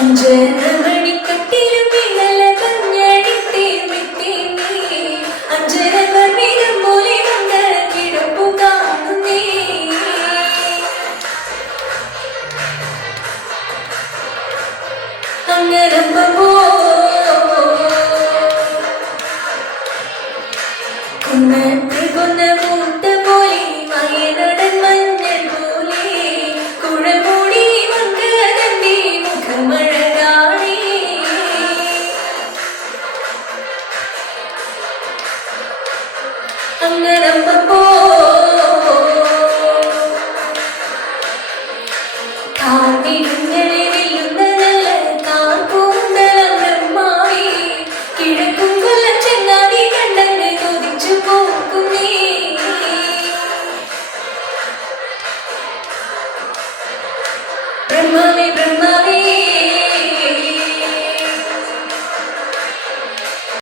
അഞ്ജനമണിക്കട്ടിലും വിരല കഞ്ഞടിത്തീർന്നിട്ടേ നീ അഞ്ജനമണിരം പോലെ വന്ന കിടപ്പു കാണുന്നേ അങ്ങനമ്പോ കുന്നത്തെ കൊന്ന മൂത്ത പോലെ മയനടൻ മഞ്ഞൾ പോലെ കുഴമൂടി മങ്കരന്റെ മുഖമഴകാണി അങ്ങനമ്പോ കാർമികങ്ങളെ വെല്ലുന്ന നല്ല കാർക്കൂന്തളം ബ്രഹ്മാവി കിഴക്കും കൊല്ലം ചെങ്ങാതി കണ്ടങ്ങ് കൊതിച്ചു പോക്കുന്നേ ബ്രഹ്മാവേ ബ്രഹ്മാവേ